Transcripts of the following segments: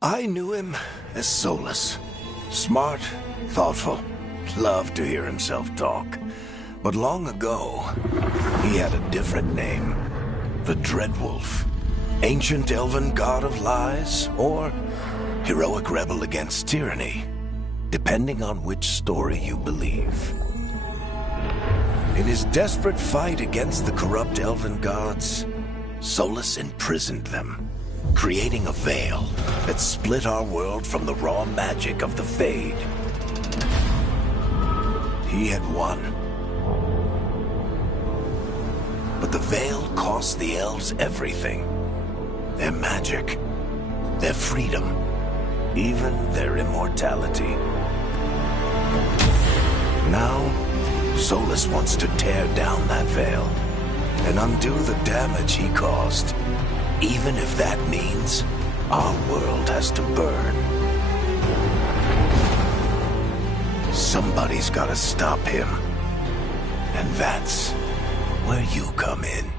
I knew him as Solus. Smart, thoughtful, loved to hear himself talk. But long ago, he had a different name. The Dreadwolf. Ancient elven god of lies, or heroic rebel against tyranny, depending on which story you believe. In his desperate fight against the corrupt elven gods, Solus imprisoned them, creating a veil that split our world from the raw magic of the Fade. He had won. But the veil cost the elves everything. Their magic, their freedom, even their immortality. Now, Solus wants to tear down that veil and undo the damage he caused, even if that means our world has to burn. Somebody's gotta stop him, and that's where you come in.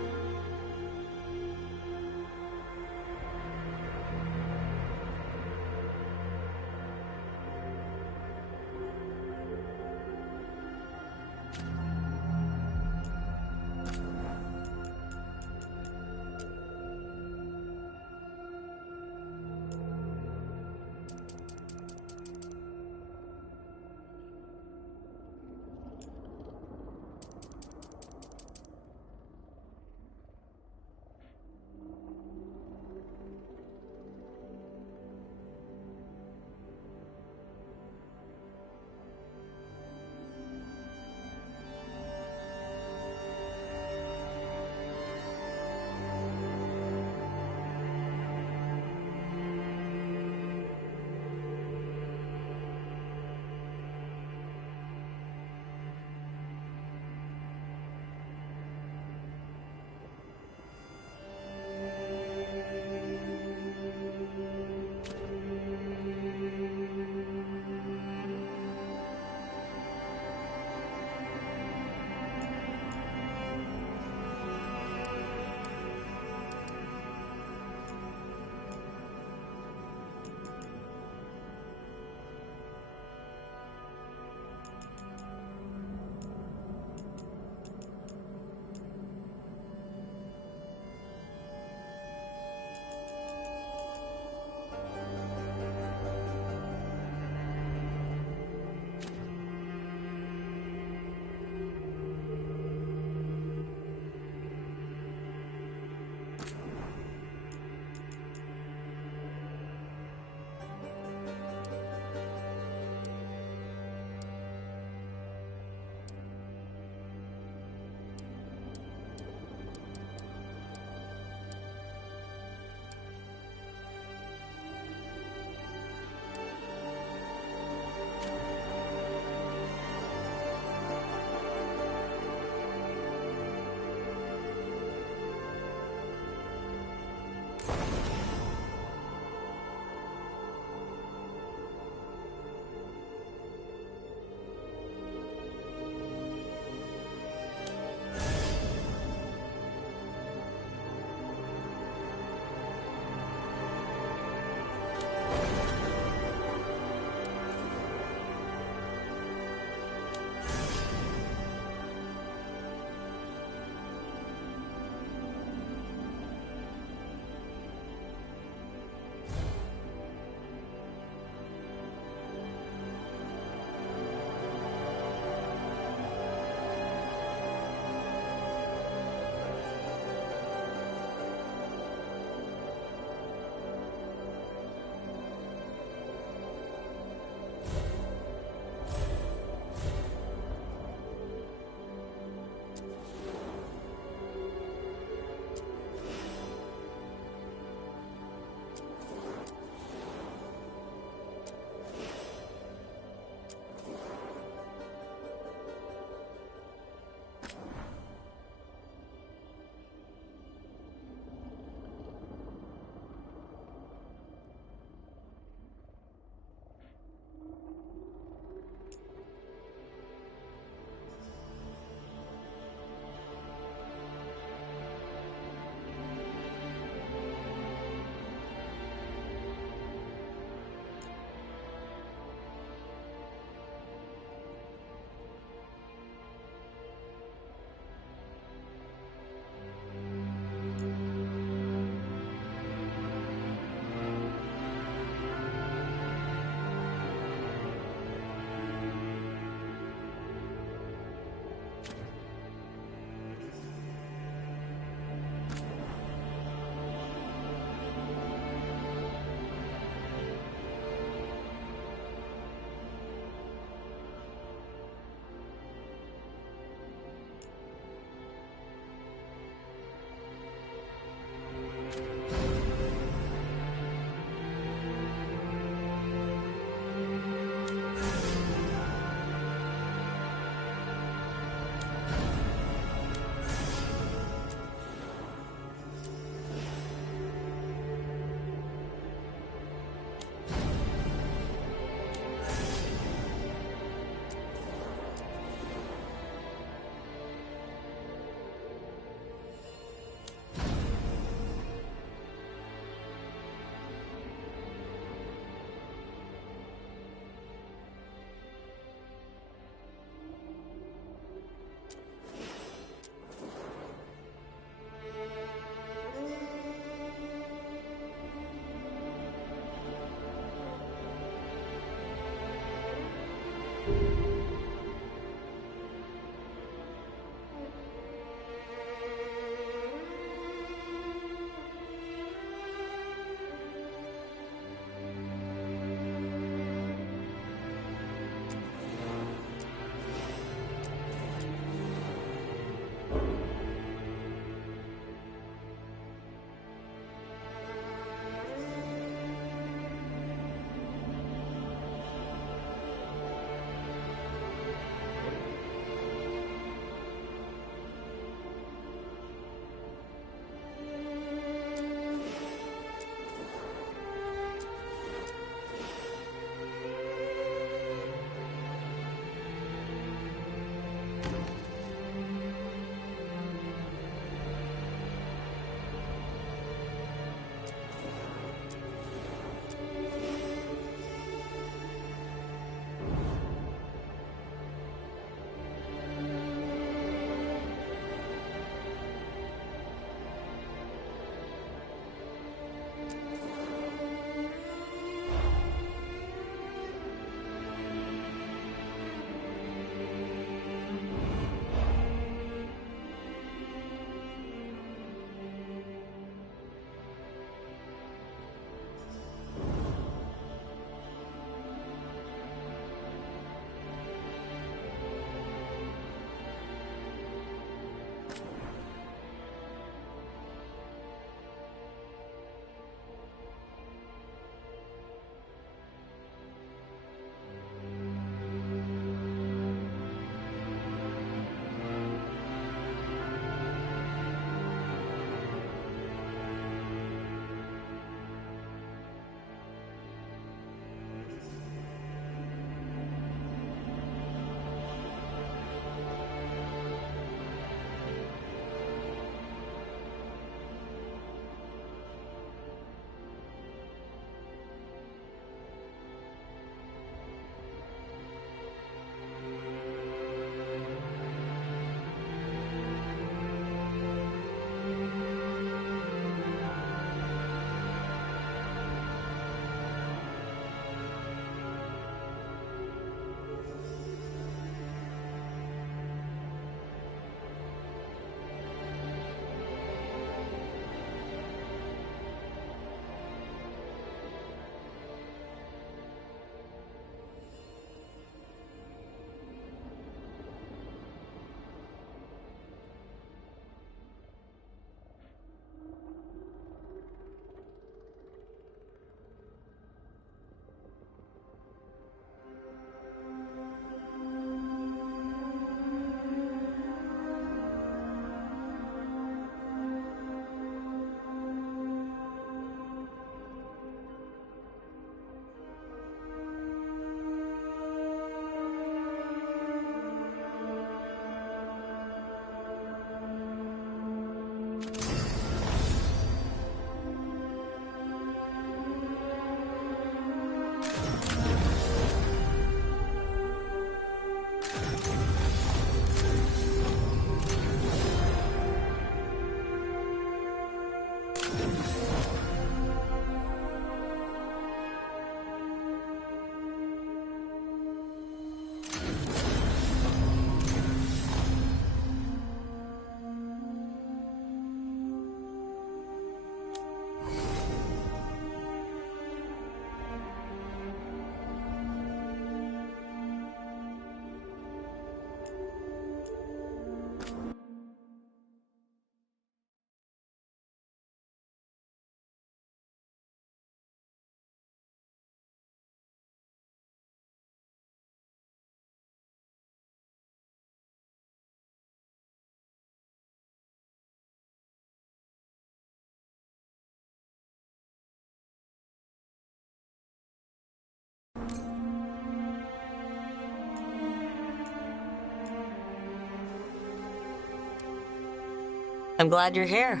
I'm glad you're here.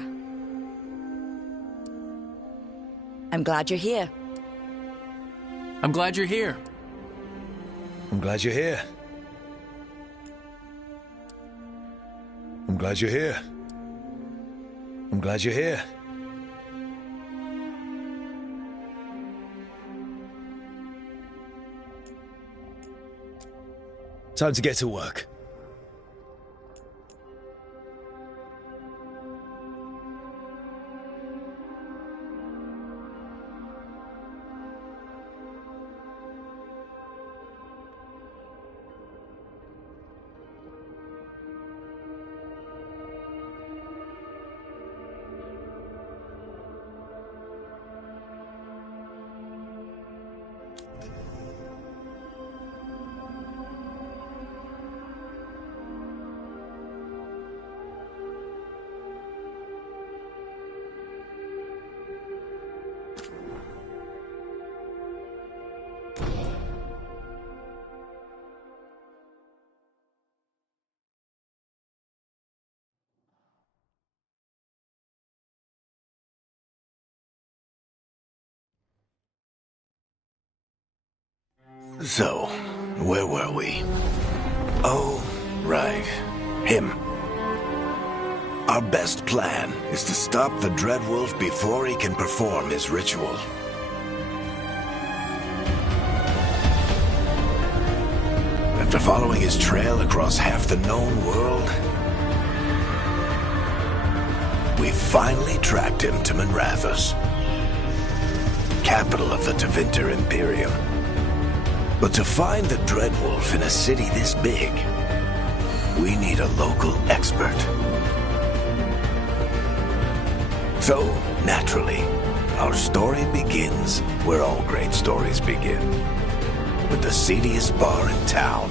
I'm glad you're here. I'm glad you're here. I'm glad you're here. I'm glad you're here. I'm glad you're here. Time to get to work. So, where were we? Oh, right. Him. Our best plan is to stop the Dreadwolf before he can perform his ritual. After following his trail across half the known world, we finally tracked him to Minrathous, capital of the Tevinter Imperium. But to find the Dreadwolf in a city this big, we need a local expert. So, naturally, our story begins where all great stories begin. With the seediest bar in town.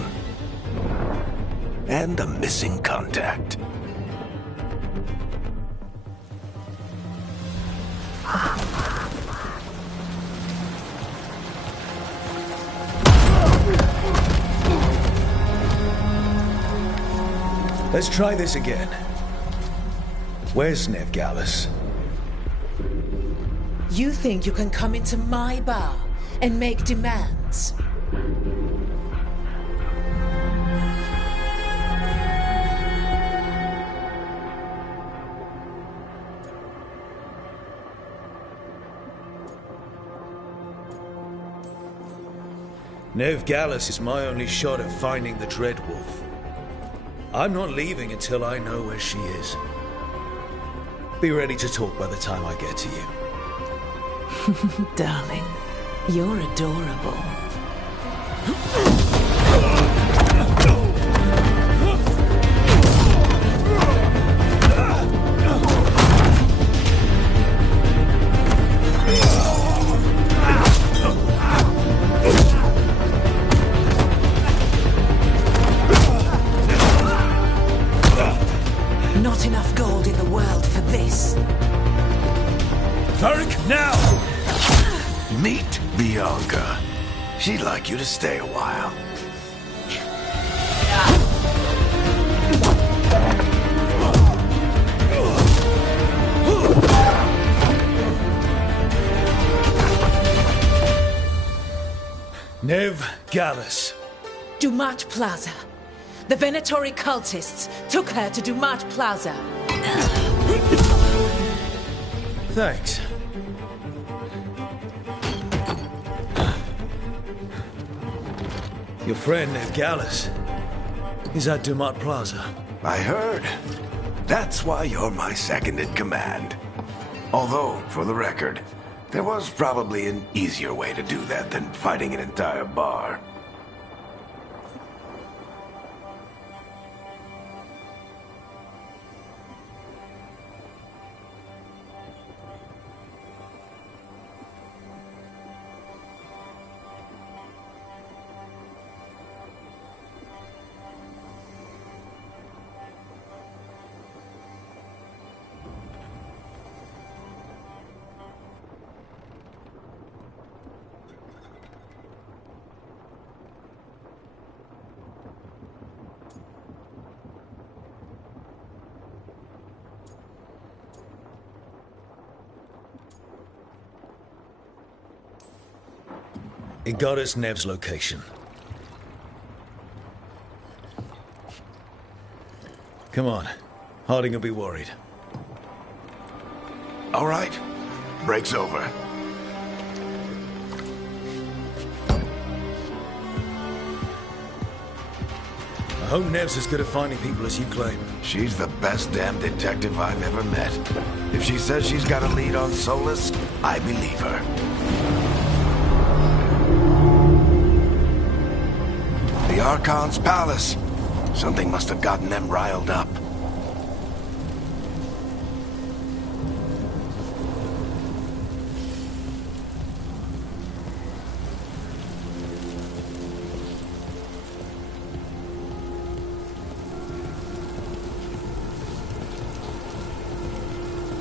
And a missing contact. Let's try this again. Where's Nevgalis? You think you can come into my bar and make demands? Nevgalis is my only shot at finding the Dreadwolf. I'm not leaving until I know where she is. Be ready to talk by the time I get to you. Darling, you're adorable. Not enough gold in the world for this. Varric, now! Meet Bianca. She'd like you to stay a while. Nevgalis. Dumat Plaza. The Venatori cultists took her to Dumat Plaza. Thanks. Your friend Nevgalis is at Dumat Plaza. I heard. That's why you're my second in command. Although, for the record, there was probably an easier way to do that than fighting an entire bar. It got us Nev's location. Come on. Harding will be worried. All right. Break's over. I hope Nev's as good at finding people as you claim. She's the best damn detective I've ever met. If she says she's got a lead on Solus, I believe her. The Archon's palace. Something must have gotten them riled up.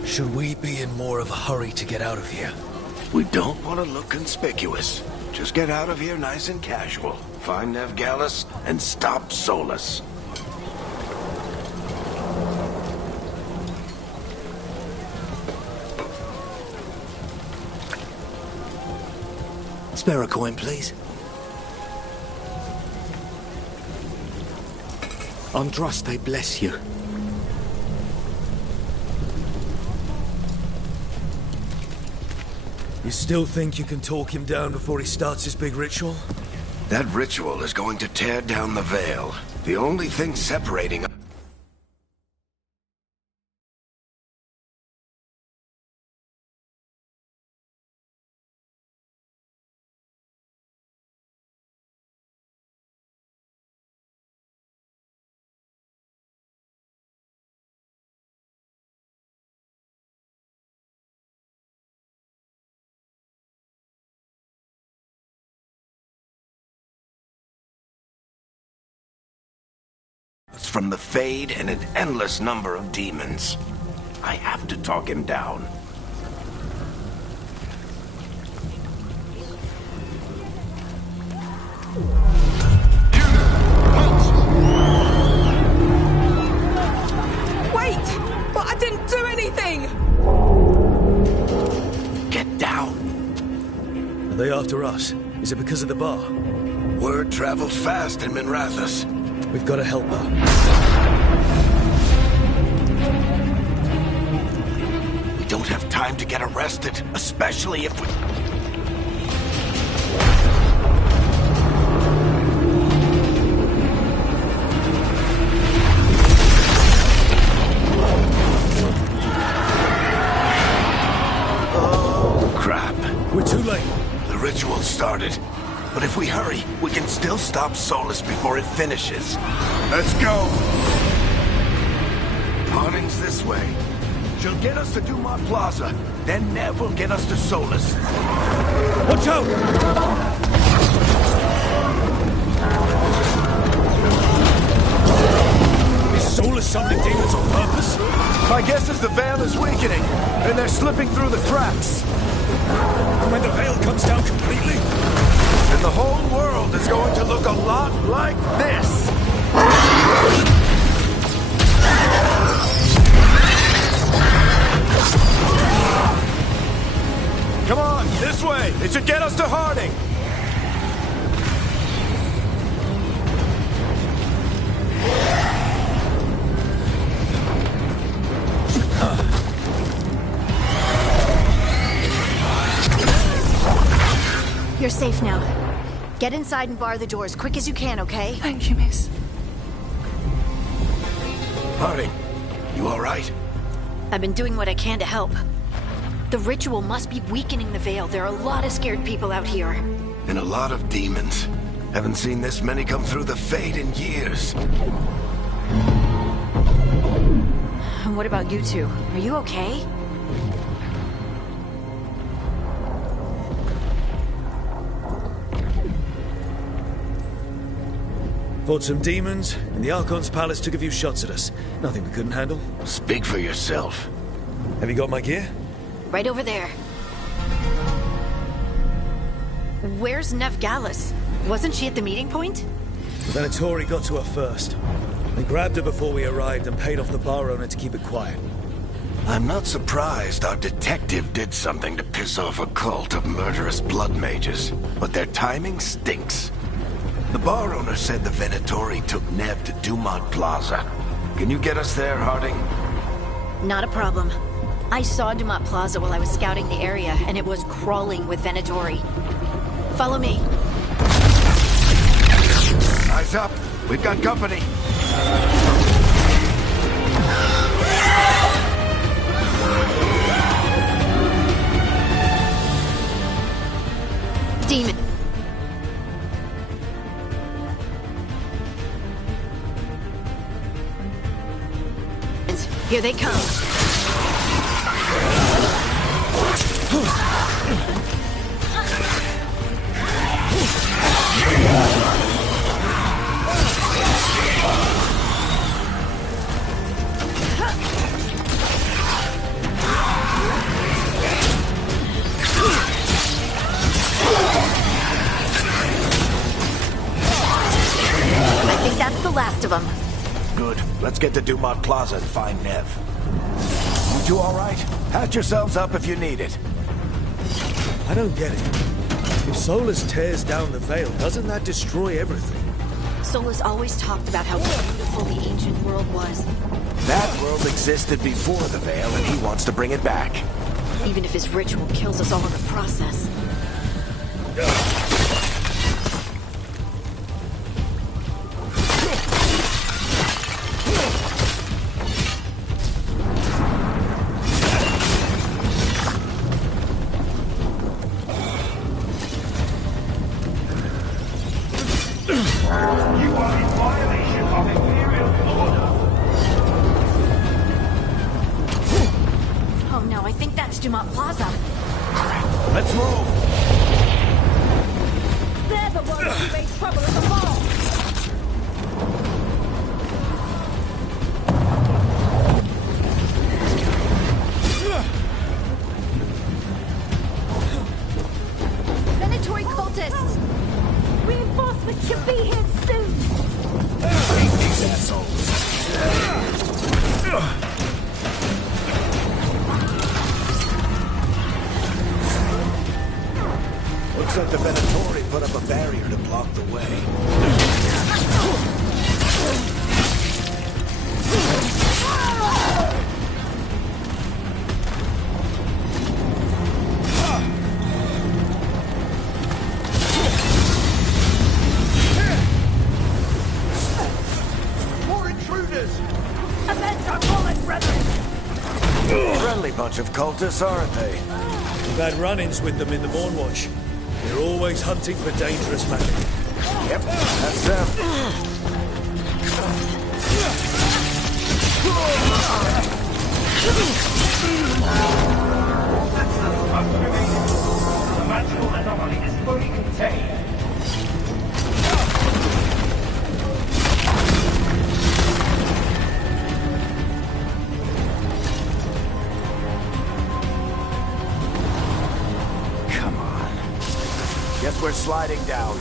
Should we be in more of a hurry to get out of here? We don't want to look conspicuous. Just get out of here nice and casual. Find Nev Gallus and stop Solus. Spare a coin, please. Andraste bless you. You still think you can talk him down before he starts his big ritual? That ritual is going to tear down the veil. The only thing separating us from the Fade and an endless number of demons. I have to talk him down. Wait! But I didn't do anything! Get down. Are they after us? Is it because of the bar? Word travels fast in Minrathous. We've got to help her. We don't have time to get arrested, especially if we... Oh, crap. We're too late. The ritual started. But if we hurry, we can still stop Solus before it finishes. Let's go! Harding's this way. She'll get us to Dumont Plaza. Then Nev will get us to Solus. Watch out! Is Solus summoning demons on purpose? My guess is the veil is weakening, and they're slipping through the cracks. And when the veil comes down completely? And the whole world is going to look a lot like this. Come on, this way. It should get us to Harding. You're safe now. Get inside and bar the door as quick as you can, okay? Thank you, miss. Harding, you all right? I've been doing what I can to help. The ritual must be weakening the veil. There are a lot of scared people out here. And a lot of demons. Haven't seen this many come through the Fade in years. And what about you two? Are you okay? Fought some demons, and the Archon's palace took a few shots at us. Nothing we couldn't handle. Speak for yourself. Have you got my gear? Right over there. Where's Nev Gallus? Wasn't she at the meeting point? The Venatori got to her first. They grabbed her before we arrived and paid off the bar owner to keep it quiet. I'm not surprised our detective did something to piss off a cult of murderous blood mages, but their timing stinks. The bar owner said the Venatori took Nev to Dumont Plaza. Can you get us there, Harding? Not a problem. I saw Dumont Plaza while I was scouting the area, and it was crawling with Venatori. Follow me. Eyes up. We've got company. Demon. Here they come. I think that's the last of them. Good. Let's get to Dumont Plaza and find Nev. You two all right? Patch yourselves up if you need it. I don't get it. If Solus tears down the Veil, doesn't that destroy everything? Solus always talked about how beautiful the ancient world was. That world existed before the Veil, and he wants to bring it back. Even if his ritual kills us all in the process. Dumont Plaza. Let's move! They're the ones who made trouble at the mall! Venatori cultists! Reinforcements should be here soon! Hate these assholes. Looks like the Venatori put up a barrier to block the way. More intruders! Avenge our fallen brethren! Friendly bunch of cultists, aren't they? We've had run-ins with them in the Mornwatch. They're always hunting for dangerous matter. Yep, that's them. The magical anomaly is fully contained. Guess we're sliding down.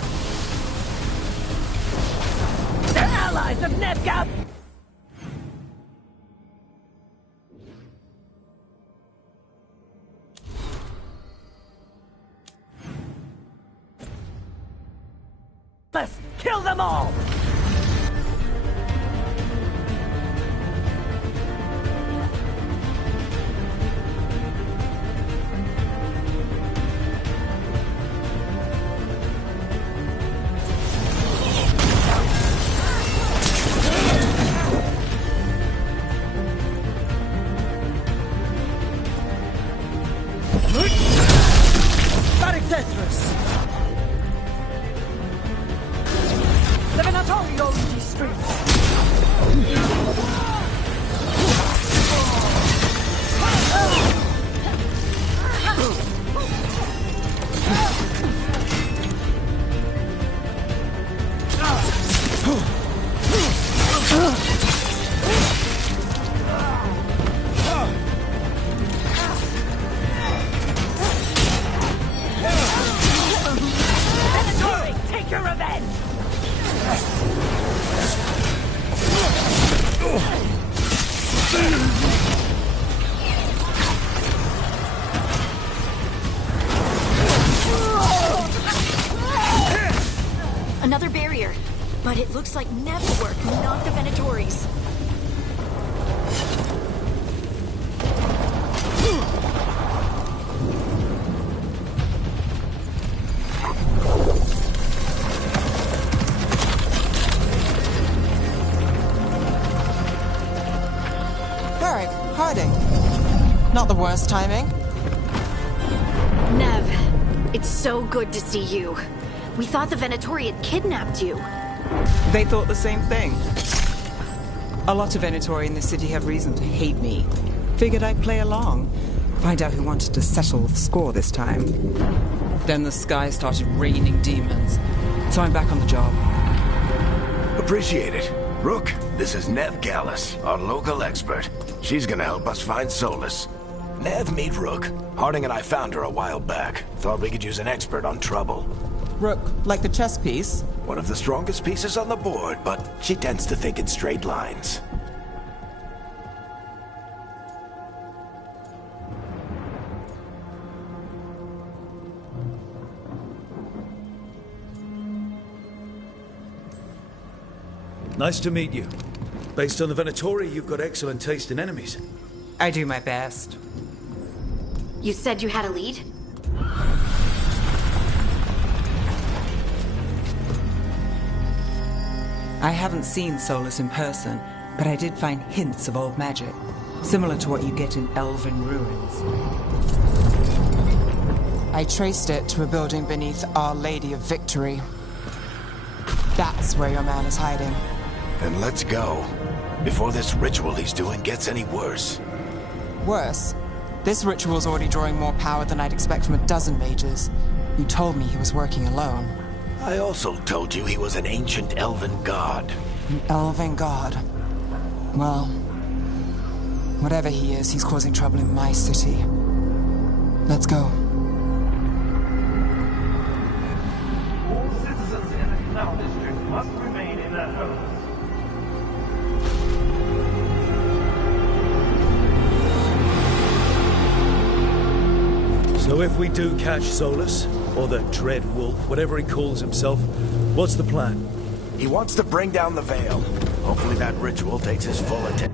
They're allies of Nevgab! Let's kill them all! The Venatori Another barrier. But it looks like Nev's work, not the Venatoris. Hiding. Not the worst timing. Nev, it's so good to see you. We thought the Venatori had kidnapped you. They thought the same thing. A lot of Venatori in the city have reason to hate me. Figured I'd play along. Find out who wanted to settle the score this time. Then the sky started raining demons. So I'm back on the job. Appreciate it. Rook, this is Nev Gallus, our local expert. She's gonna help us find Solus. Nev, meet Rook. Harding and I found her a while back. Thought we could use an expert on trouble. Rook, like the chess piece? One of the strongest pieces on the board, but she tends to think in straight lines. Nice to meet you. Based on the Venatori, you've got excellent taste in enemies. I do my best. You said you had a lead? I haven't seen Solus in person, but I did find hints of old magic, similar to what you get in elven ruins. I traced it to a building beneath Our Lady of Victory. That's where your man is hiding. Then let's go. Before this ritual he's doing gets any worse. Worse? This ritual's already drawing more power than I'd expect from a dozen mages. You told me he was working alone. I also told you he was an ancient elven god. An elven god? Well, whatever he is, he's causing trouble in my city. Let's go. All citizens in the Canal District must remain in their homes. So if we do catch Solus, or the Dread Wolf, whatever he calls himself, what's the plan? He wants to bring down the veil. Hopefully that ritual takes his full attention.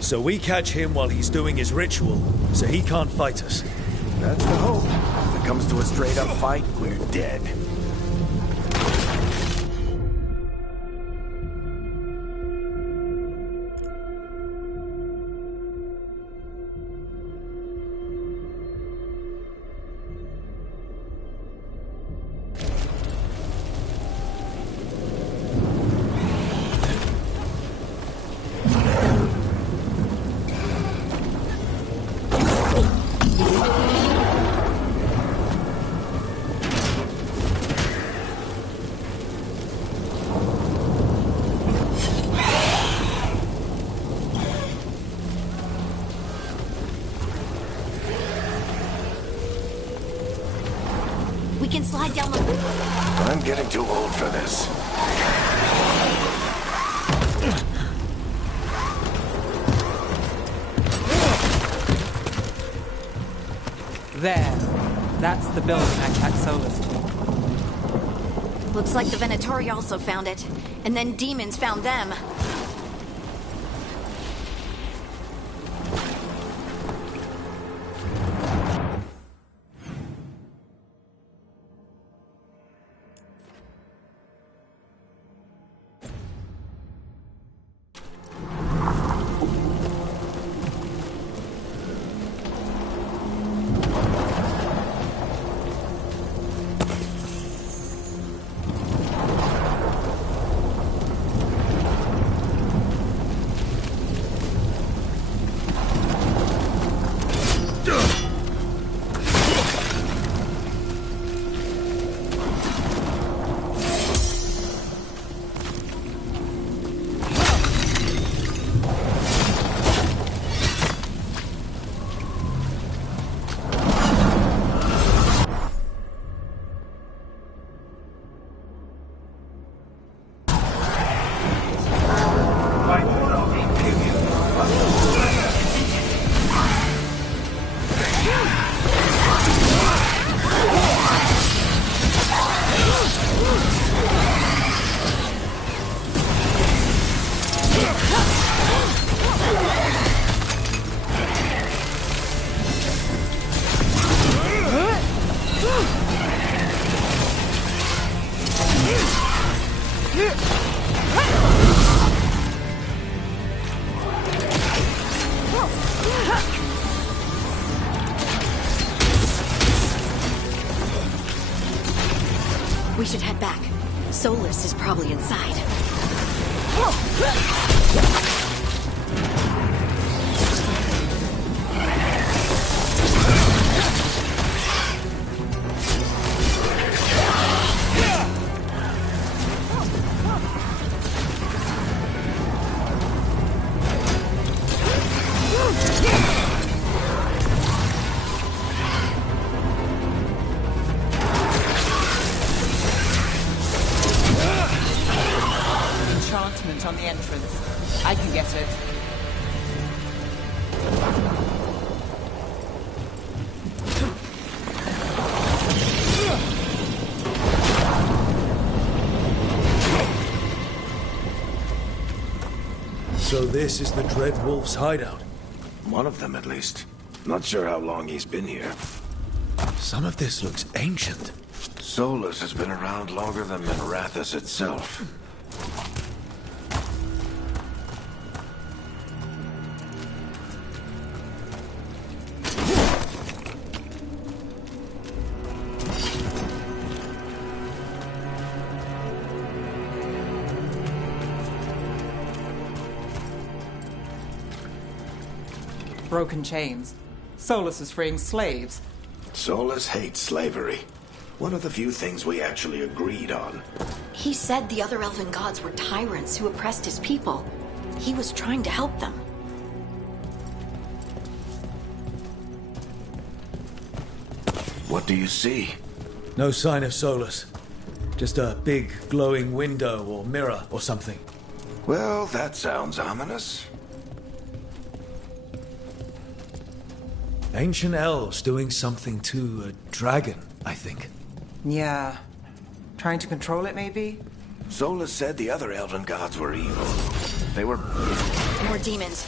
So we catch him while he's doing his ritual, so he can't fight us. That's the hope. If it comes to a straight-up fight, we're dead. We can slide down the roof. I'm getting too old for this. There. That's the building I tracked Solus to. Looks like the Venatori also found it. And then demons found them. We should head back. Solus is probably inside. Enchantment on the entrance. I can get it. So this is the Dreadwolf's hideout? One of them, at least. Not sure how long he's been here. Some of this looks ancient. Solus has been around longer than Minrathous itself. Broken chains. Solus is freeing slaves. Solus hates slavery. One of the few things we actually agreed on. He said the other elven gods were tyrants who oppressed his people. He was trying to help them. What do you see? No sign of Solus. Just a big glowing window or mirror or something. Well, that sounds ominous. Ancient elves doing something to a dragon, I think. Yeah. Trying to control it, maybe? Solus said the other elven gods were evil. They were... More demons.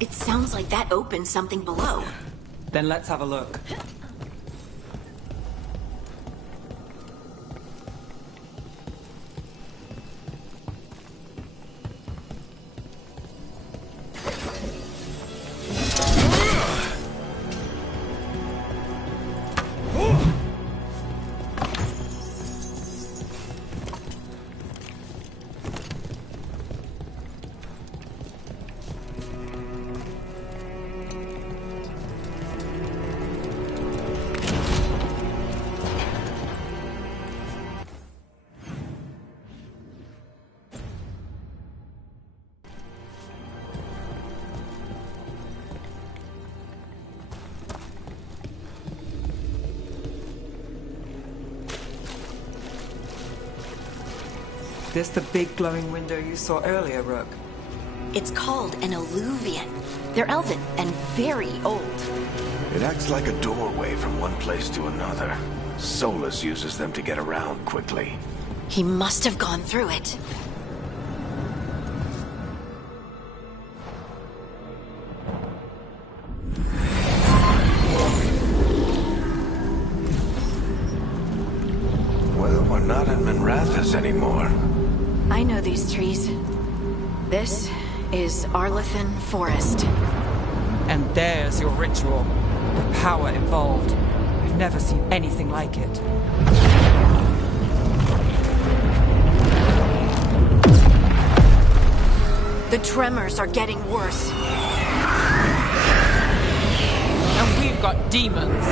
It sounds like that opened something below. Then let's have a look. This the big glowing window you saw earlier, Rook? It's called an alluvian. They're elven and very old. It acts like a doorway from one place to another. Solus uses them to get around quickly. He must have gone through it. Well, we're not in Minrathous anymore. I know these trees. This is Arlethan Forest. And there's your ritual. The power involved. I've never seen anything like it. The tremors are getting worse. And we've got demons.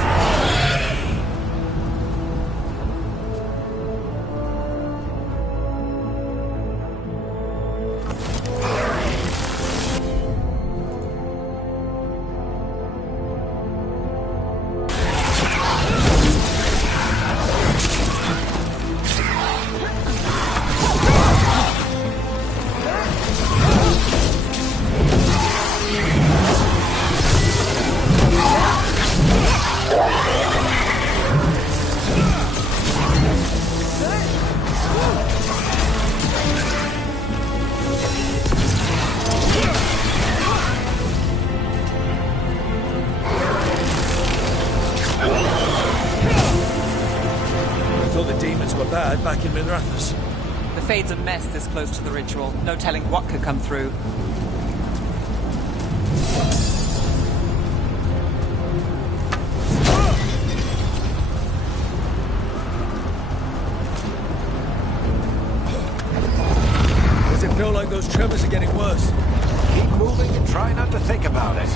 Back in Minrathous. The Fade's a mess this close to the ritual. No telling what could come through. Does it feel like those tremors are getting worse? Keep moving and try not to think about it.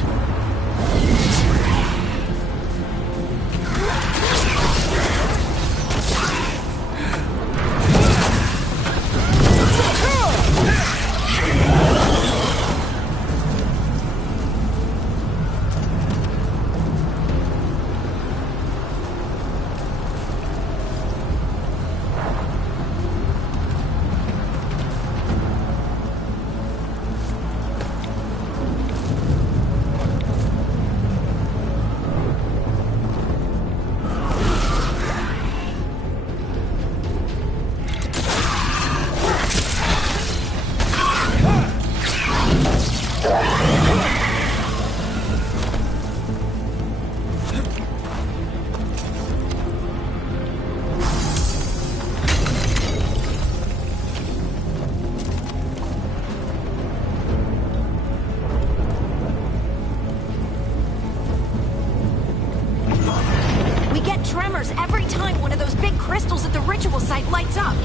Every time one of those big crystals at the ritual site lights up.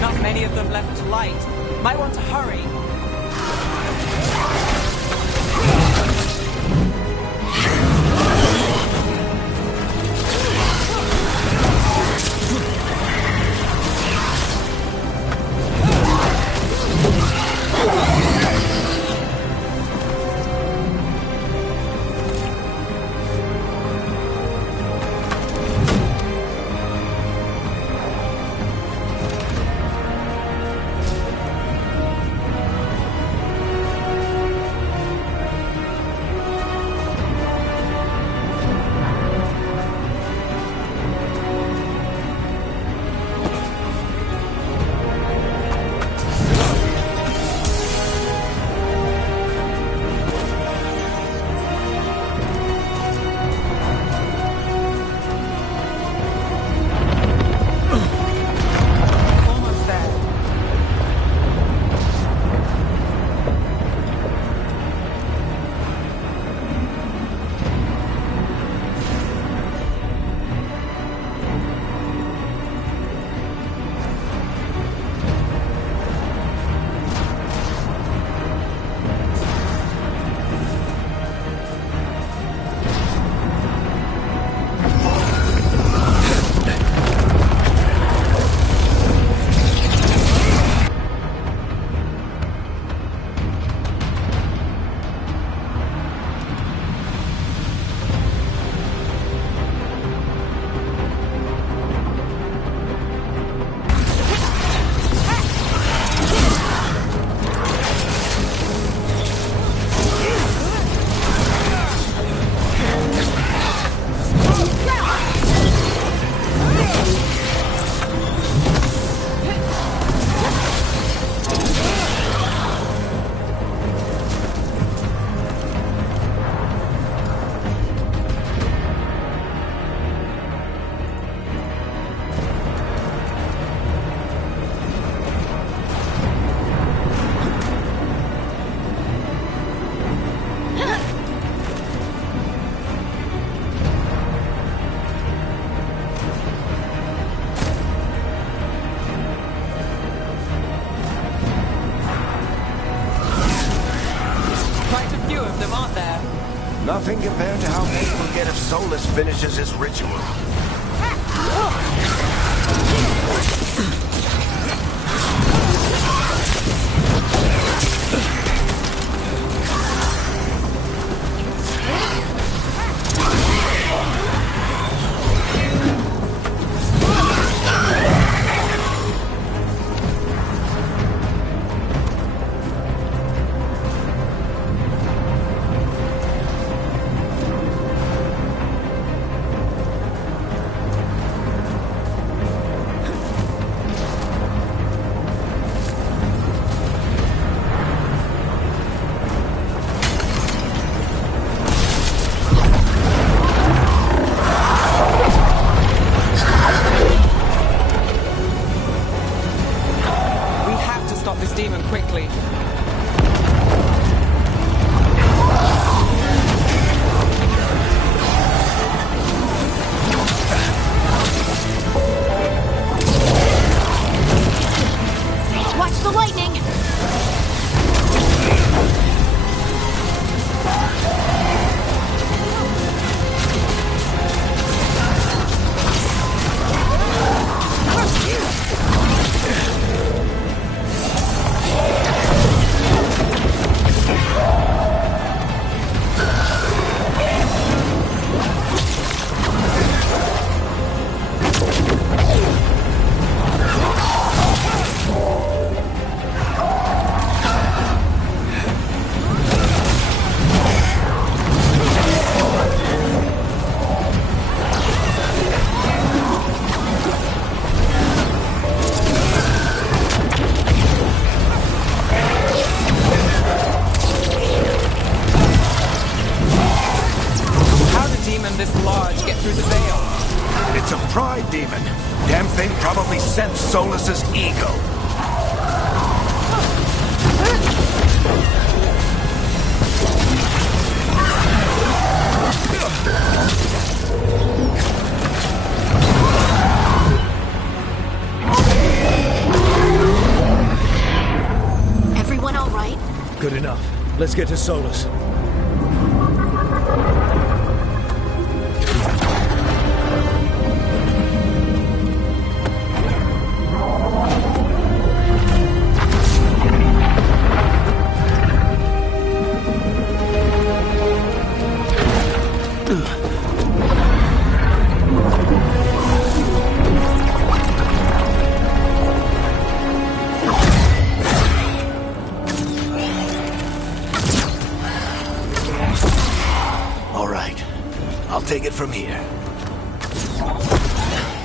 Not many of them left to light. Might want to hurry. aren't there? Nothing compared to how many we'll get if Solus finishes his ritual. Solus's ego. Everyone all right? Good enough. Let's get to Solus. Take it from here.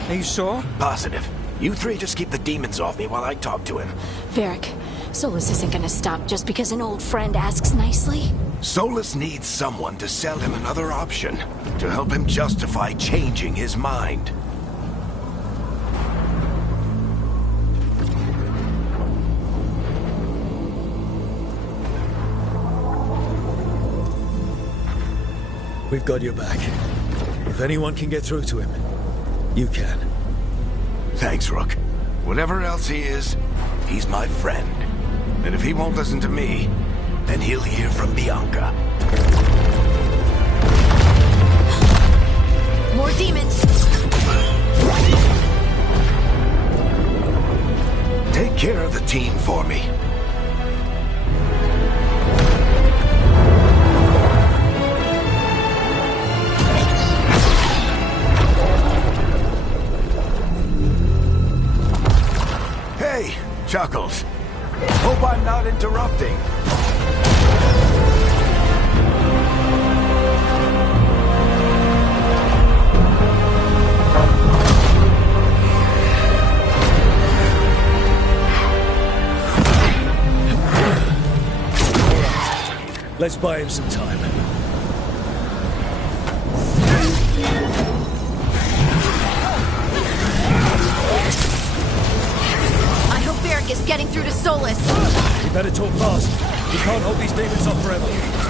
Are you sure? Positive. You three just keep the demons off me while I talk to him. Varric, Solus isn't gonna stop just because an old friend asks nicely. Solus needs someone to sell him another option, to help him justify changing his mind. We've got your back. If anyone can get through to him, you can. Thanks, Rook. Whatever else he is, he's my friend. And if he won't listen to me, then he'll hear from Bianca. More demons! Take care of the team for me. Chuckles. Hope I'm not interrupting. Let's buy him some time. Is getting through to Solus. You better talk fast. We can't hold these demons off forever.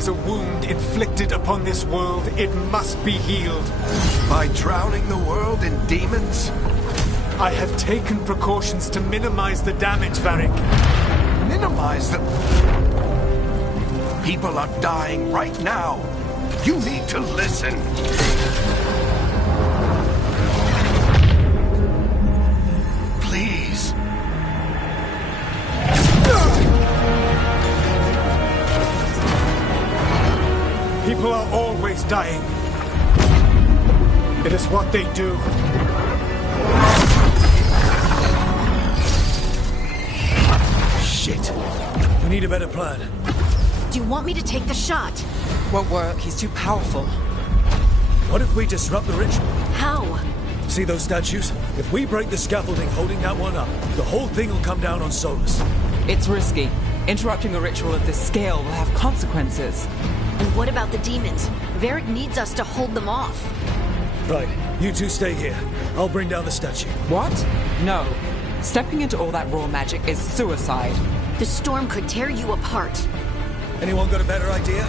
is a wound inflicted upon this world. It must be healed. By drowning the world in demons? I have taken precautions to minimize the damage, Varric. Minimize them? People are dying right now. You need to listen. Please. People are always dying. It is what they do. Shit. We need a better plan. Do you want me to take the shot? Won't work. He's too powerful. What if we disrupt the ritual? How? See those statues? If we break the scaffolding holding that one up, the whole thing will come down on Solus. It's risky. Interrupting a ritual of this scale will have consequences. And what about the demons? Varric needs us to hold them off. Right. You two stay here. I'll bring down the statue. What? No. Stepping into all that raw magic is suicide. The storm could tear you apart. Anyone got a better idea?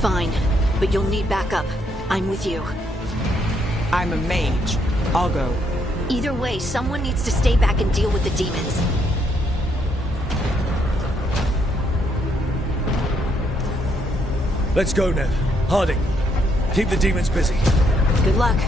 Fine, but you'll need backup. I'm with you. I'm a mage. I'll go. Either way, someone needs to stay back and deal with the demons. Let's go, Nev. Harding, keep the demons busy. Good luck.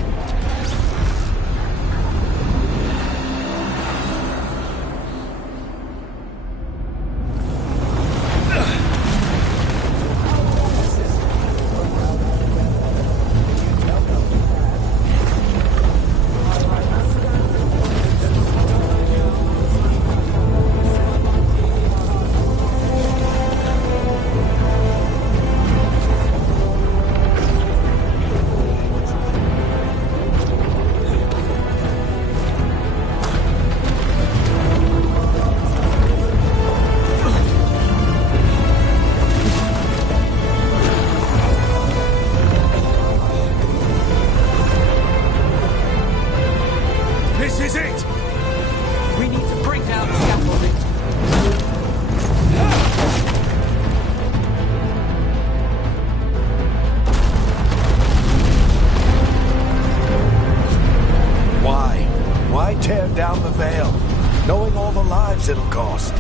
It'll cost.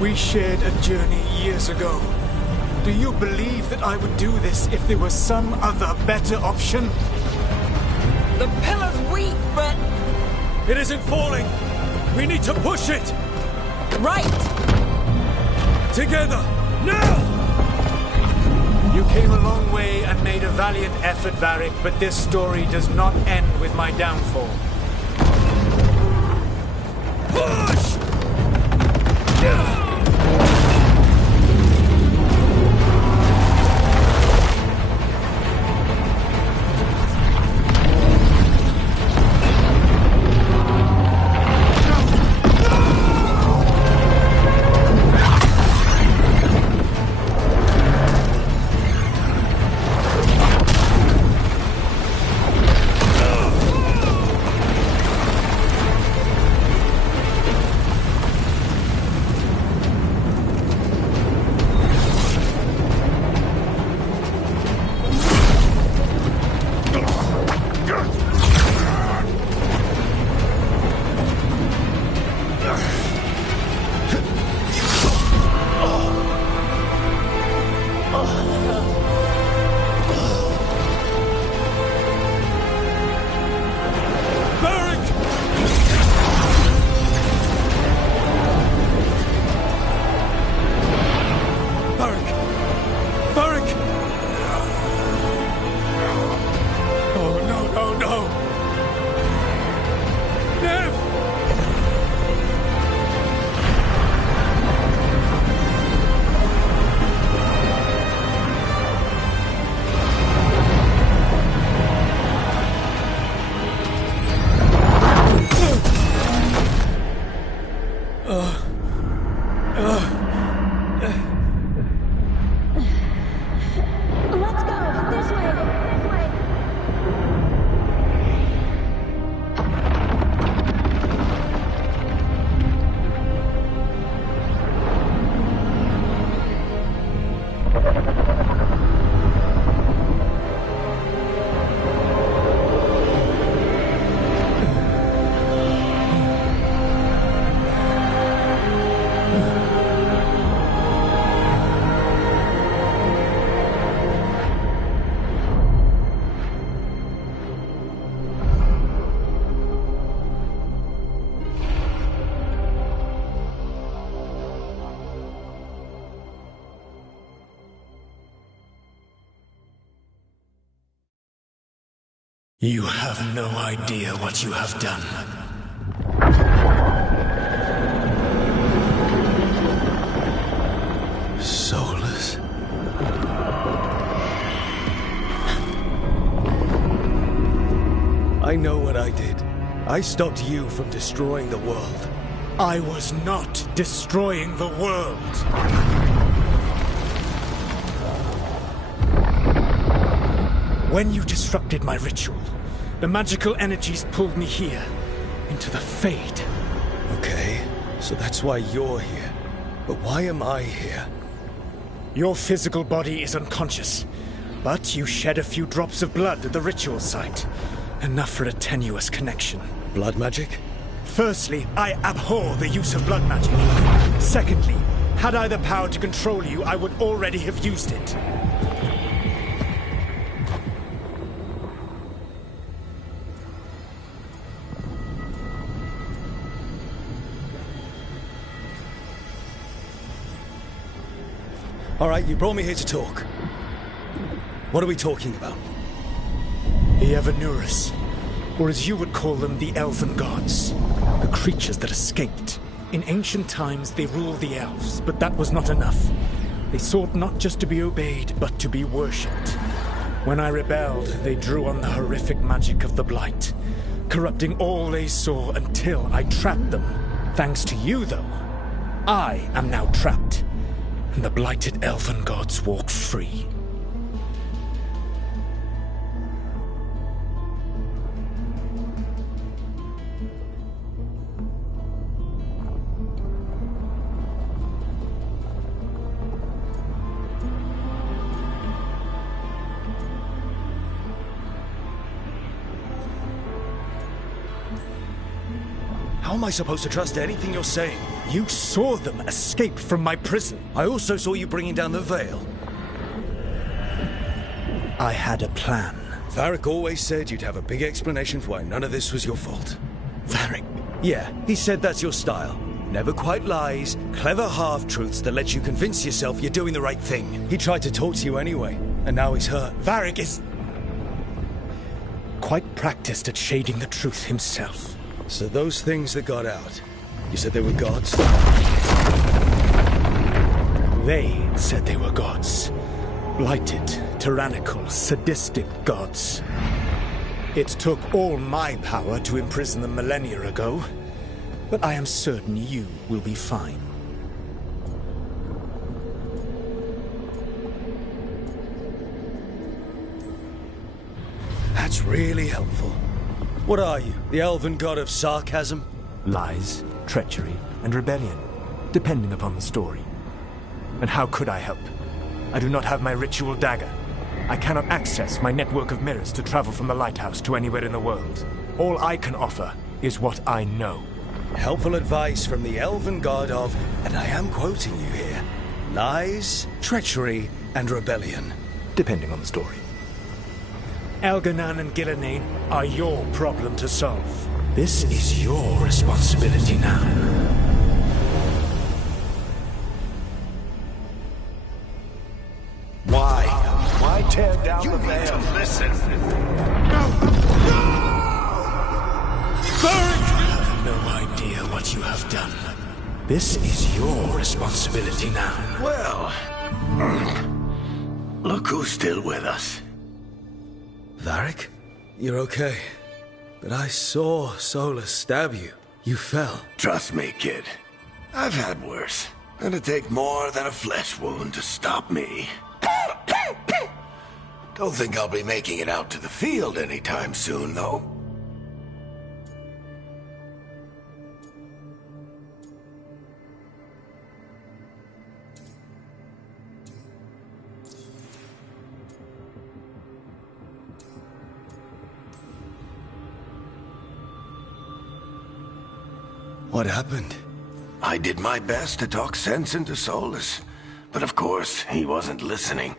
We shared a journey years ago. Do you believe that I would do this if there was some other better option? The pillar's weak, but... It isn't falling! We need to push it! Right! Together! Now! You came a long way and made a valiant effort, Varric, but this story does not end with my downfall. Push! You have no idea what you have done. Soulless? I know what I did. I stopped you from destroying the world. I was not destroying the world. When you disrupted my ritual, the magical energies pulled me here, into the Fade. Okay, so that's why you're here. But why am I here? Your physical body is unconscious, but you shed a few drops of blood at the ritual site. Enough for a tenuous connection. Blood magic? Firstly, I abhor the use of blood magic. Secondly, had I the power to control you, I would already have used it. All right, you brought me here to talk. What are we talking about? The Evanurus, or as you would call them, the Elven Gods. The creatures that escaped. In ancient times, they ruled the elves, but that was not enough. They sought not just to be obeyed, but to be worshipped. When I rebelled, they drew on the horrific magic of the Blight, corrupting all they saw until I trapped them. Thanks to you, though, I am now trapped, and the blighted Elven Gods walk free. How am I supposed to trust anything you're saying? You saw them escape from my prison. I also saw you bringing down the veil. I had a plan. Varric always said you'd have a big explanation for why none of this was your fault. Varric? Yeah, he said that's your style. Never quite lies, clever half-truths that let you convince yourself you're doing the right thing. He tried to talk to you anyway, and now he's hurt. Varric is quite practiced at shading the truth himself. So those things that got out, you said they were gods? They said they were gods. Blighted, tyrannical, sadistic gods. It took all my power to imprison them millennia ago, but I am certain you will be fine. That's really helpful. What are you, the elven god of sarcasm? Lies, treachery, and rebellion, depending upon the story. And how could I help? I do not have my ritual dagger. I cannot access my network of mirrors to travel from the lighthouse to anywhere in the world. All I can offer is what I know. Helpful advice from the elven god of, and I am quoting you here, lies, treachery, and rebellion. Depending on the story. Elganan and Gillenane are your problem to solve. This is your responsibility now. Why tear down the veil? Listen. Varric! You have no idea what you have done. This is your responsibility now. Well, look who's still with us. Varric? You're okay. But I saw Solus stab you. You fell. Trust me, kid. I've had worse. It'd take more than a flesh wound to stop me. Don't think I'll be making it out to the field anytime soon, though. What happened? I did my best to talk sense into Solus, but of course, he wasn't listening.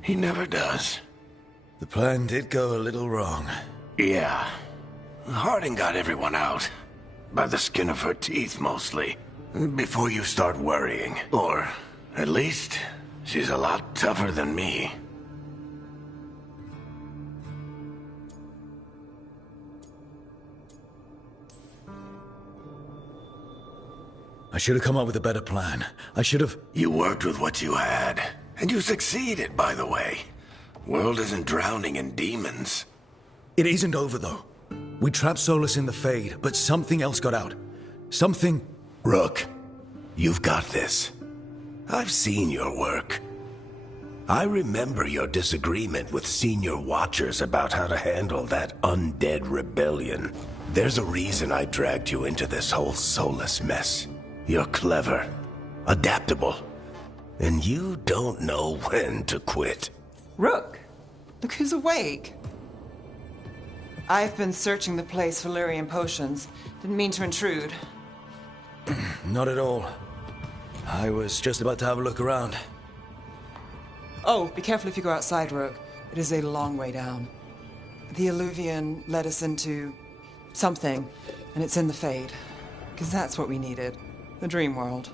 He never does. The plan did go a little wrong. Yeah. Harding got everyone out. By the skin of her teeth, mostly. Before you start worrying. Or, at least, she's a lot tougher than me. I should have come up with a better plan. I should have... You worked with what you had. And you succeeded, by the way. World isn't drowning in demons. It isn't over, though. We trapped Solus in the Fade, but something else got out. Something... Rook, you've got this. I've seen your work. I remember your disagreement with senior Watchers about how to handle that undead rebellion. There's a reason I dragged you into this whole Solus mess. You're clever, adaptable, and you don't know when to quit. Rook, look who's awake. I've been searching the place for Lyrian potions. Didn't mean to intrude. Not at all. I was just about to have a look around. Oh, be careful if you go outside, Rook. It is a long way down. The Illuvian led us into something, and it's in the Fade. Because that's what we needed. The dream world.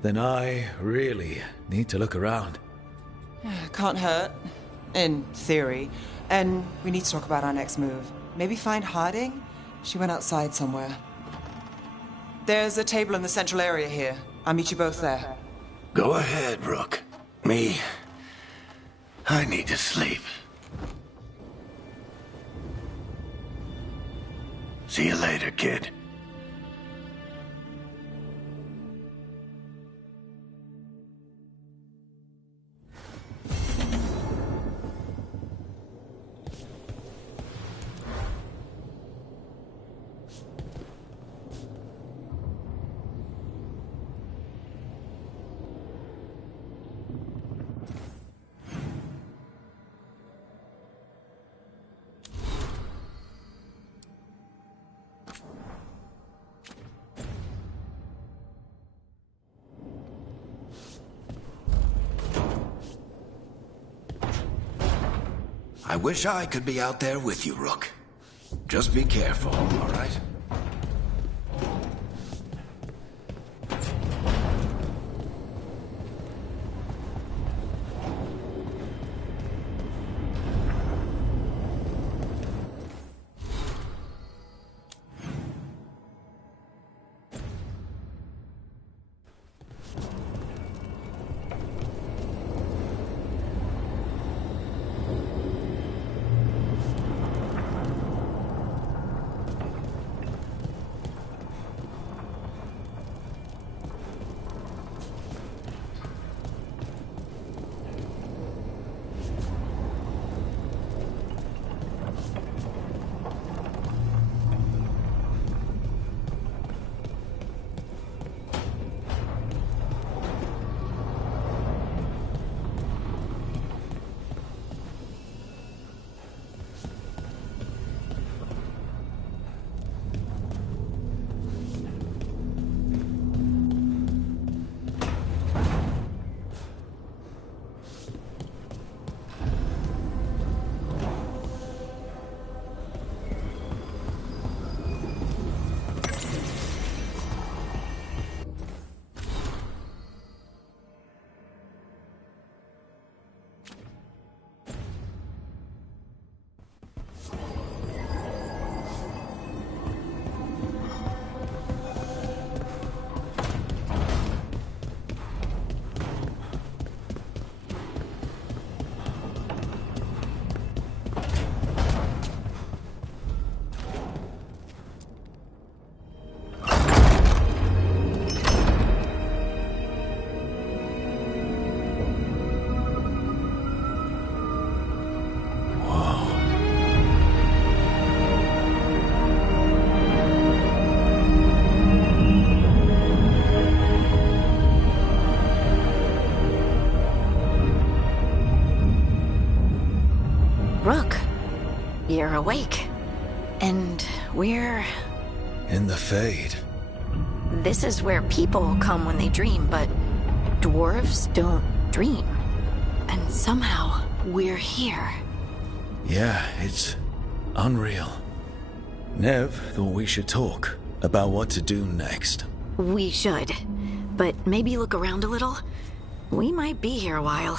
Then I really need to look around. Can't hurt. In theory. And we need to talk about our next move. Maybe find Harding? She went outside somewhere. There's a table in the central area here. I'll meet you both there. Go ahead, Rook. Me, I need to sleep. See you later, kid. I wish I could be out there with you, Rook. Just be careful, all right? Rook, you're awake. And we're... In the Fade. This is where people come when they dream, but dwarves don't dream. And somehow, we're here. Yeah, it's unreal. Nev thought we should talk about what to do next. We should. But maybe look around a little. We might be here a while.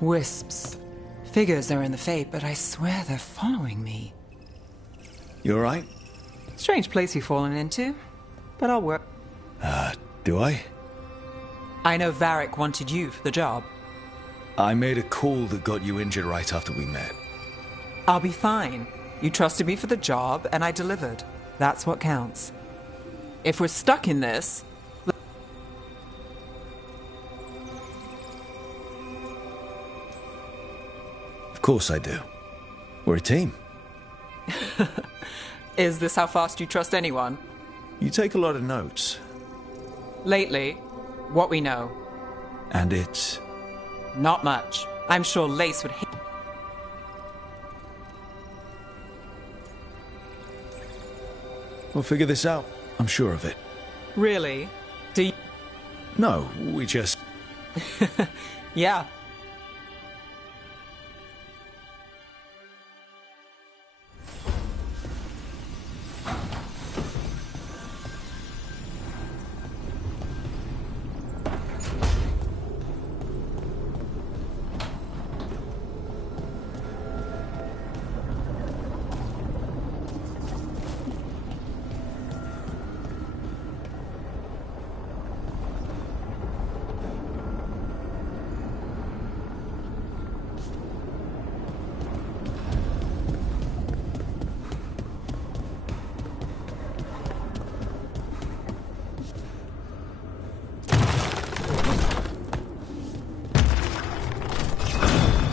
Wisps. Figures are in the fate, but I swear they're following me. You alright? Strange place you've fallen into, but I'll work. Do I? I know Varric wanted you for the job. I made a call that got you injured right after we met. I'll be fine. You trusted me for the job, and I delivered. That's what counts. If we're stuck in this... Of course I do. We're a team. Is this how fast you trust anyone? You take a lot of notes. Lately, what we know. And it's... Not much. I'm sure Lace would hate... We'll figure this out. I'm sure of it. Really? Do you... No, we just... Yeah.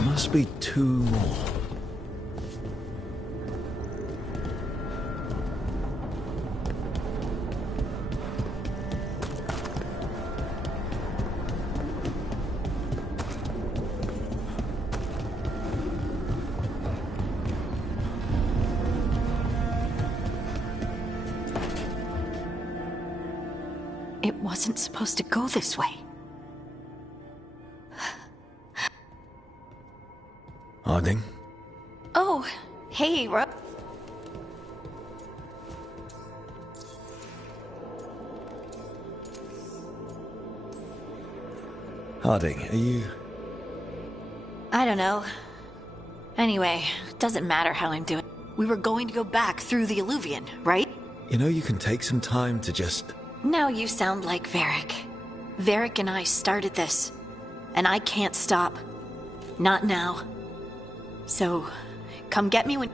Must be 2 more. It wasn't supposed to go this way. Harding? Oh, hey, Harding, are you... I don't know. Anyway, doesn't matter how I'm doing. We were going to go back through the Alluvion, right? You know, you can take some time to just... Now you sound like Varric. Varric and I started this, and I can't stop. Not now. So, come get me when...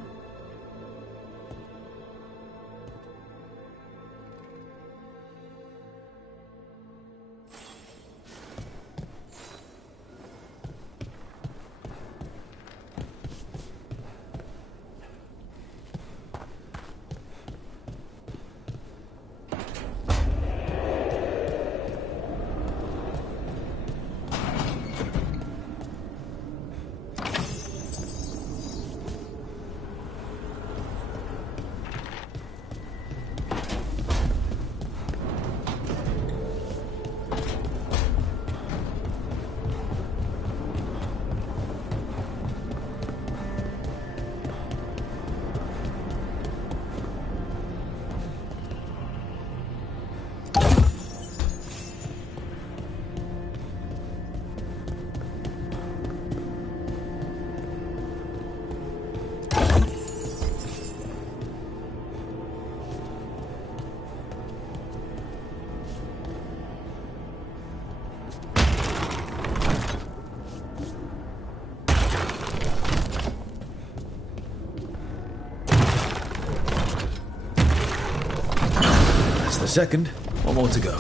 The second, 1 more to go.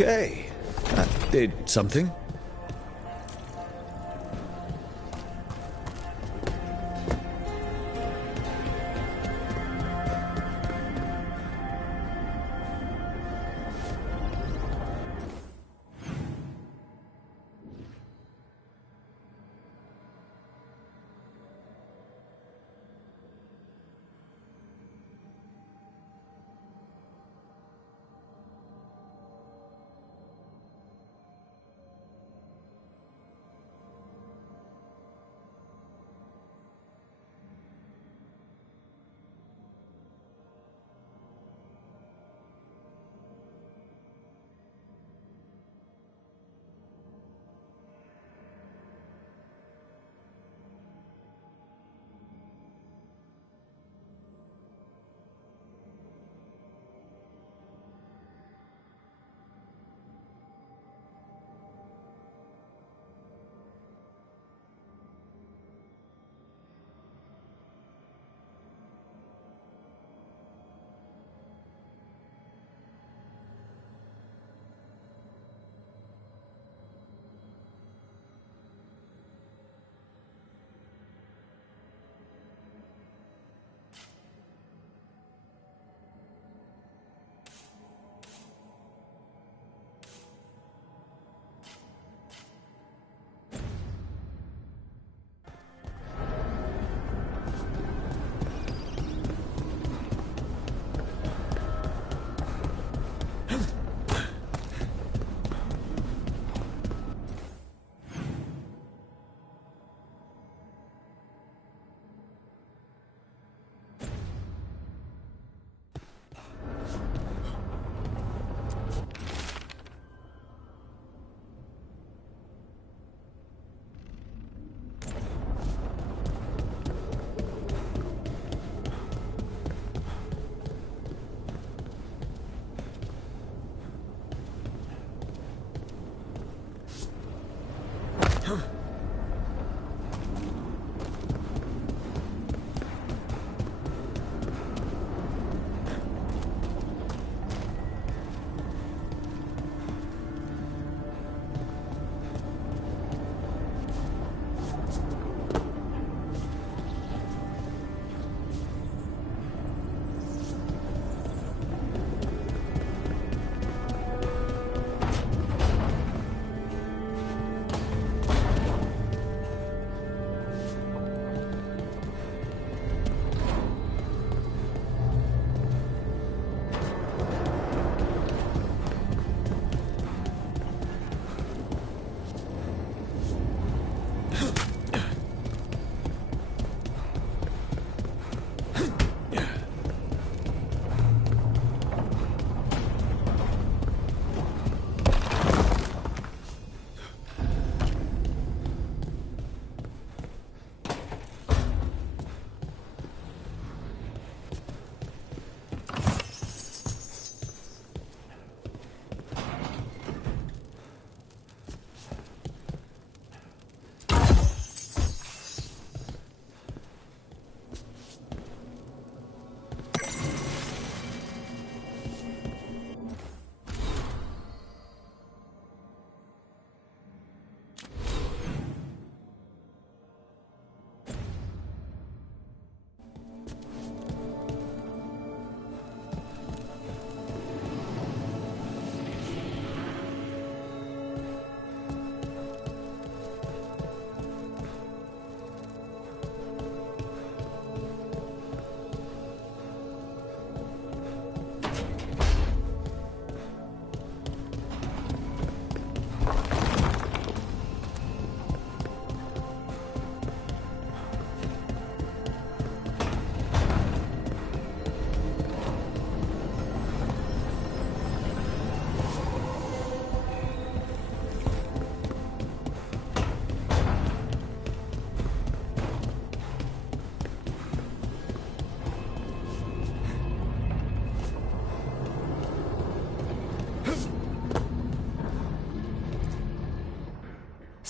Okay. That did something.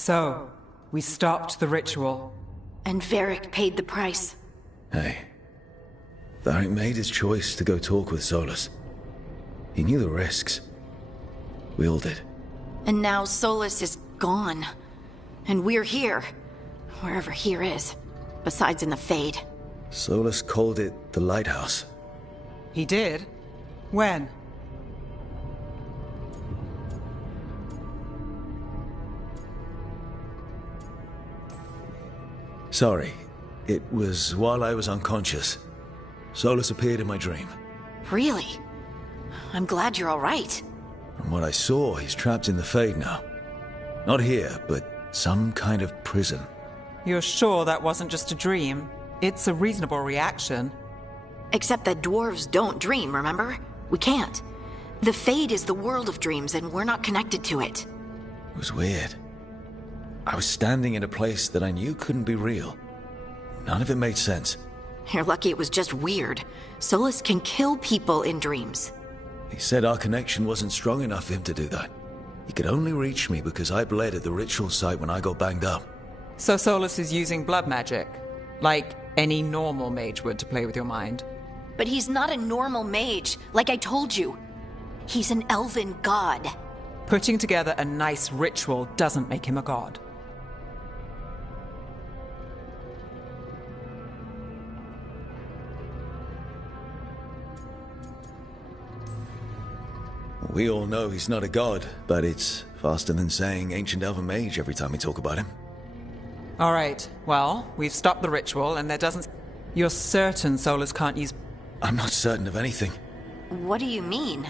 So, we stopped the ritual. And Varric paid the price. Hey. Varric made his choice to go talk with Solus. He knew the risks. We all did. And now Solus is gone. And we're here. Wherever here is. Besides in the Fade. Solus called it the Lighthouse. He did? When? Sorry. It was while I was unconscious. Solus appeared in my dream. Really? I'm glad you're all right. From what I saw, he's trapped in the Fade now. Not here, but some kind of prison. You're sure that wasn't just a dream? It's a reasonable reaction. Except that dwarves don't dream, remember? We can't. The Fade is the world of dreams, and we're not connected to it. It was weird. I was standing in a place that I knew couldn't be real. None of it made sense. You're lucky it was just weird. Solus can kill people in dreams. He said our connection wasn't strong enough for him to do that. He could only reach me because I bled at the ritual site when I got banged up. So Solus is using blood magic? Like any normal mage would to play with your mind? But he's not a normal mage, like I told you. He's an elven god. Putting together a nice ritual doesn't make him a god. We all know he's not a god, but it's faster than saying ancient elven mage every time we talk about him. All right, well, we've stopped the ritual and there doesn't... You're certain Solus can't use... I'm not certain of anything. What do you mean?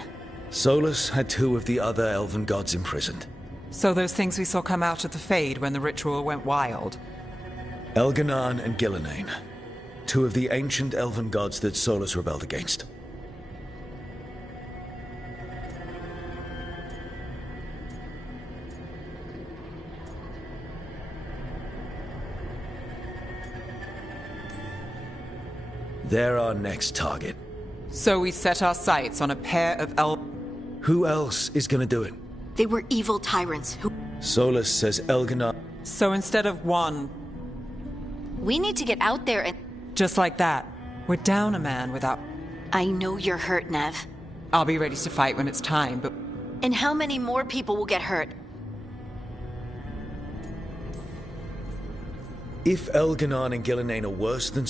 Solus had two of the other elven gods imprisoned. So those things we saw come out of the Fade when the ritual went wild? Elganan and Gillenane. Two of the ancient elven gods that Solus rebelled against. They're our next target. So we set our sights on a pair of Who else is gonna do it? They were evil tyrants who... Solus says Elganan... So instead of one... We need to get out there and... Just like that. We're down a man without... I know you're hurt, Nev. I'll be ready to fight when it's time, but... And how many more people will get hurt? If Elganan and Gillenane are worse than...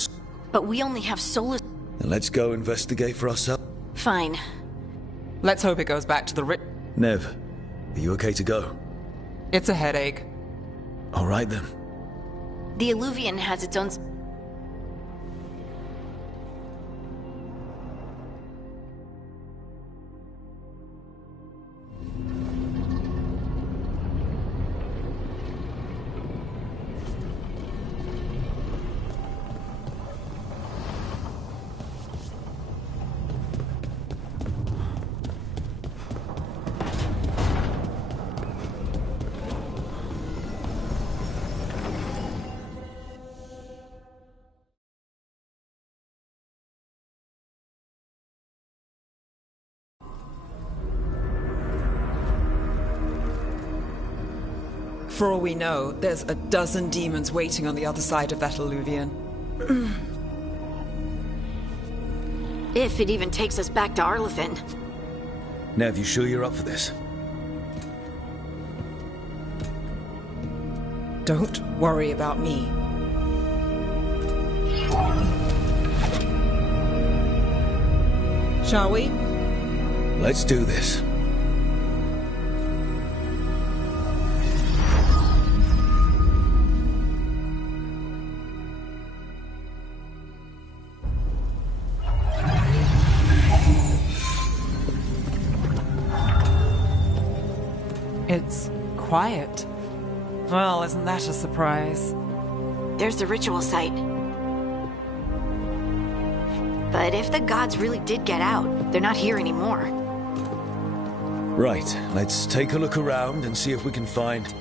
But we only have Solus... Then let's go investigate for ourselves. Fine. Let's hope it goes back to the Nev, are you okay to go? It's a headache. All right then. The Illuvian has its own... For all we know, there's a dozen demons waiting on the other side of that Illuvian. If it even takes us back to Arlithin. Nev, you sure you're up for this? Don't worry about me. Shall we? Let's do this. It's quiet. Well, isn't that a surprise? There's the ritual site. But if the gods really did get out, they're not here anymore. Right, let's take a look around and see if we can find...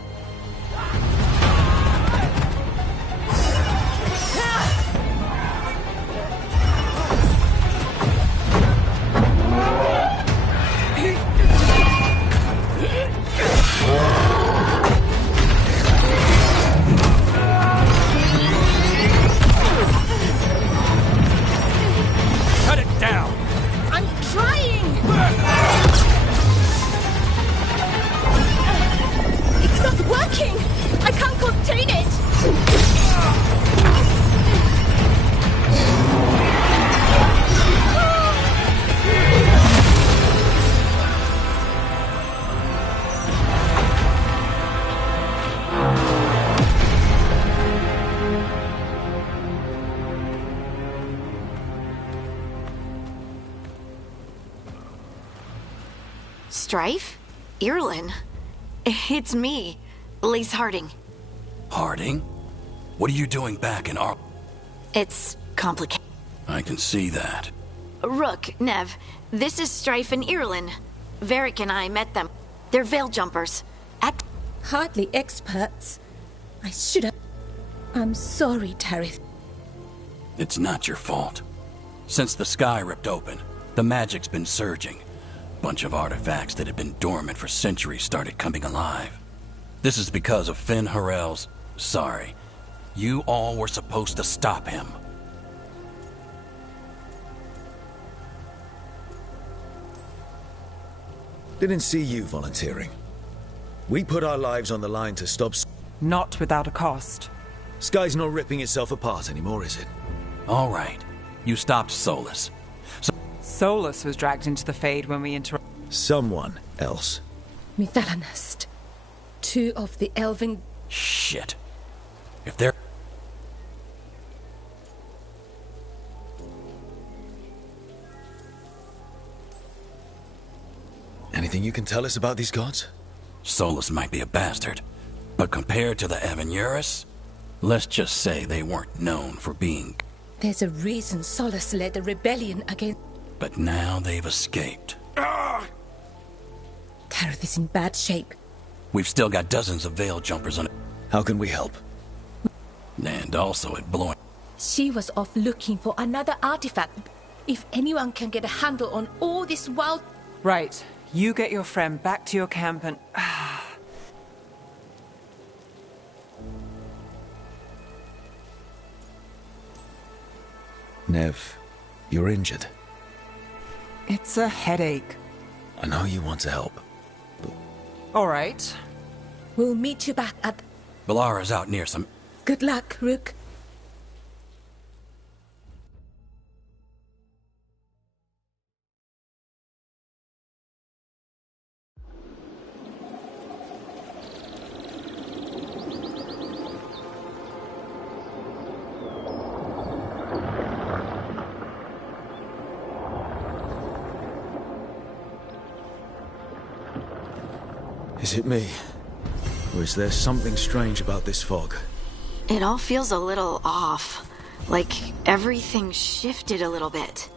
Cut it down! I'm trying! Strife? Irulan? It's me, Lise Harding. Harding? What are you doing back in our... It's complicated. I can see that. Rook, Nev, this is Strife and Irulan. Varric and I met them. They're veil jumpers. Hardly experts. I should have... I'm sorry, Tarith. It's not your fault. Since the sky ripped open, the magic's been surging. Bunch of artifacts that had been dormant for centuries started coming alive. This is because of Finn Harel's... Sorry. You all were supposed to stop him. Didn't see you volunteering. We put our lives on the line to stop... Not without a cost. Sky's not ripping itself apart anymore, is it? All right. You stopped Solus. Solus was dragged into the Fade when we Someone else. Mithalanast. 2 of the Elven... Shit. If they're... Anything you can tell us about these gods? Solus might be a bastard, but compared to the Avenurus, let's just say they weren't known for being... There's a reason Solus led a rebellion against... But now they've escaped. Tarith is in bad shape. We've still got dozens of veil jumpers on it. How can we help? And also at blowing... She was off looking for another artifact. If anyone can get a handle on all this wild... Right. You get your friend back to your camp and... Nev, you're injured. It's a headache. I know you want to help. All right. We'll meet you back at... Balara's out near some... Good luck, Rook. Is it me? Or is there something strange about this fog? It all feels a little off. Like everything shifted a little bit.